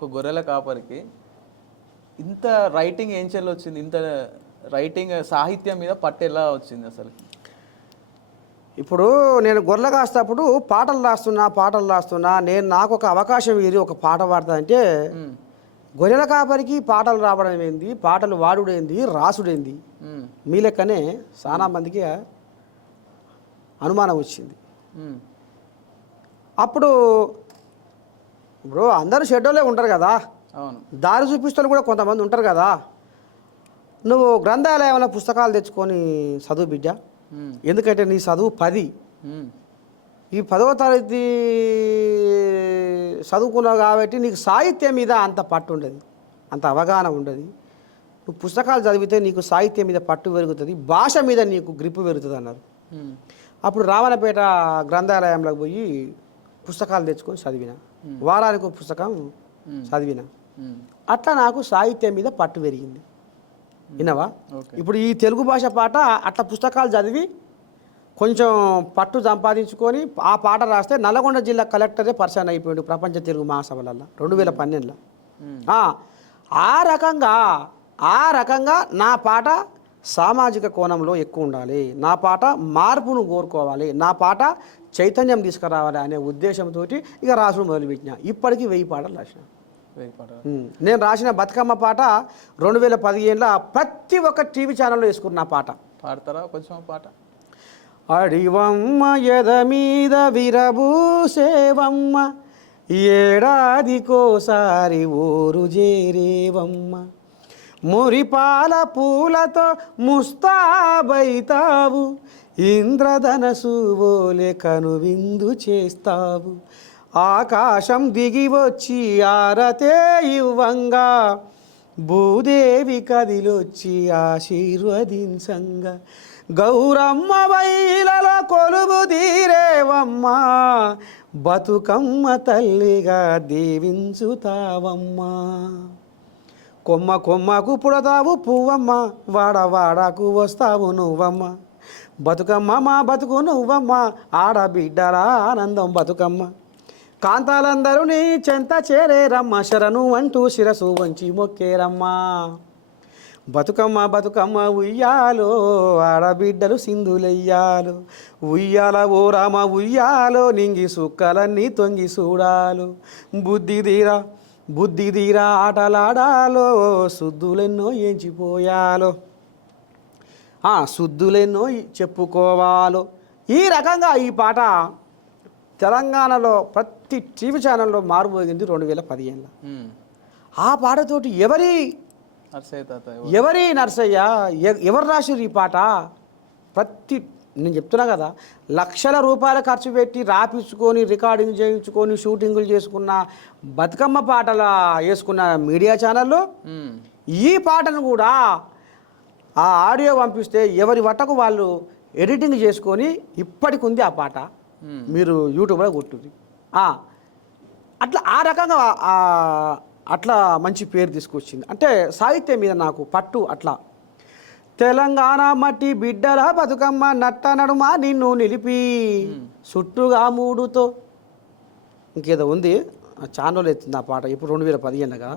ఒక గొర్రెల కాపరికి ఇంత రైటింగ్ ఏం చెల్లి వచ్చింది? ఇంత రైటింగ్ సాహిత్యం మీద పట్టు ఎలా వచ్చింది అసలు? ఇప్పుడు నేను గొర్రెలు కాస్తప్పుడు పాటలు రాస్తున్నా నేను నాకు ఒక అవకాశం ఇది ఒక పాట పాడతా అంటే గొర్రెల కాపరికి పాటలు రావడం ఏంది, పాటలు వాడుడేంది, రాసుడేంది, మీ లెక్కనే చాలా మందికి అనుమానం వచ్చింది. అప్పుడు ఇప్పుడు అందరూ షెడ్యూలే ఉంటారు కదా, అవును, దారి చూపిస్తూ కూడా కొంతమంది ఉంటారు కదా. నువ్వు గ్రంథాలయంలో పుస్తకాలు తెచ్చుకొని చదువు బిడ్డ, ఎందుకంటే నీ చదువు 10, ఈ 10వ తరగతి చదువుకున్నావు కాబట్టి నీకు సాహిత్యం మీద అంత పట్టు ఉండదు, అంత అవగాహన ఉండదు. నువ్వు పుస్తకాలు చదివితే నీకు సాహిత్యం మీద పట్టు పెరుగుతుంది, భాష మీద నీకు గ్రిప్పు పెరుగుతుంది అన్నారు. అప్పుడు రావణపేట గ్రంథాలయంలోకి పోయి పుస్తకాలు తెచ్చుకొని చదివిన, వారానికి ఒక పుస్తకం చదివిన. అట్లా నాకు సాహిత్యం మీద పట్టు పెరిగింది. విన్నావా? ఇప్పుడు ఈ తెలుగు భాష పాట అట్లా పుస్తకాలు చదివి కొంచెం పట్టు సంపాదించుకొని ఆ పాట రాస్తే నల్గొండ జిల్లా కలెక్టరే పర్సన్ అయిపోయాడు ప్రపంచ తెలుగు మహాసభలలో 2012లో. ఆ రకంగా నా పాట సామాజిక కోణంలో ఎక్కువ ఉండాలి, నా పాట మార్పును కోరుకోవాలి, నా పాట చైతన్యం తీసుకురావాలి అనే ఉద్దేశంతో ఇక రాసుడు మొదలుపెట్టిన. ఇప్పటికీ 1000 పాటలు రాసిన. నేను రాసిన బతుకమ్మ పాట 2015లో ప్రతి ఒక్క టీవీ ఛానల్లో వేసుకున్న పాట. పాడతారా కొంచెం పాట? అడివమ్మ ఎద మీద విరబూసేవమ్మ, ఏడాదికోసారి ఊరు చేరేవమ్మ, మురిపాల పూలతో ముస్తాబైతావు, ఇంద్రధనసు ఓలే కనువిందు చేస్తావు, ఆకాశం దిగి వచ్చి ఆరతే ఇవ్వంగా, భూదేవి కదిలొచ్చి ఆశీర్వదించంగా, గౌరమ్మ వైలలో కొలువు తీరేవమ్మ, బతుకమ్మ తల్లిగా దీవించుతావమ్మా, కొమ్మ కొమ్మకు పుడతావు పువ్వమ్మ, వాడవాడకు వస్తావు నువ్వమ్మ, బతుకమ్మ మా బతుకు నువ్వమ్మ, ఆడబిడ్డల ఆనందం బతుకమ్మ, కాంతాలందరూ నీ చెంత చేరేరమ్మ, శరణు అంటూ శిరసు వంచి మొక్కేరమ్మా, బతుకమ్మ బతుకమ్మ ఉయ్యాలో, ఆడబిడ్డలు సింధులెయ్యాలు, ఉయ్యాల ఓ రామ ఉయ్యాలో, నింగి సుక్కలన్నీ తొంగి చూడాలు, బుద్ధి తీరా ఆటలాడాలో, శుద్ధులెన్నో ఎంచిపోయాలో, శుద్ధులెన్నో చెప్పుకోవాలో. ఈ రకంగా ఈ పాట తెలంగాణలో ప్రతి టీవీ ఛానల్లో మారుమోగింది 2015లో. ఆ పాటతోటి ఎవరి నర్సయ్య ఎవరు రాసిరు ఈ పాట? నేను చెప్తున్నా కదా, లక్షల రూపాయలు ఖర్చు పెట్టి రాపించుకొని రికార్డింగ్ చేయించుకొని షూటింగులు చేసుకున్న బతుకమ్మ పాటల వేసుకున్న మీడియా ఛానల్లో ఈ పాటను కూడా ఆ ఆడియో పంపిస్తే ఎవరి వట్టకు వాళ్ళు ఎడిటింగ్ చేసుకొని ఇప్పటికి ఉంది ఆ పాట, మీరు యూట్యూబ్లో కొట్టుది. అట్లా ఆ రకంగా అట్లా మంచి పేరు తీసుకొచ్చింది. అంటే సాహిత్యం మీద నాకు పట్టు అట్లా. తెలంగాణ మట్టి బిడ్డల బతుకమ్మ నట్ట నడుమ నిన్ను నిలిపి చుట్టుగా మూడుతో ఇంకేదో ఉంది, ఛానల్ ఎత్తుంది ఆ పాట ఇప్పుడు 2015గా.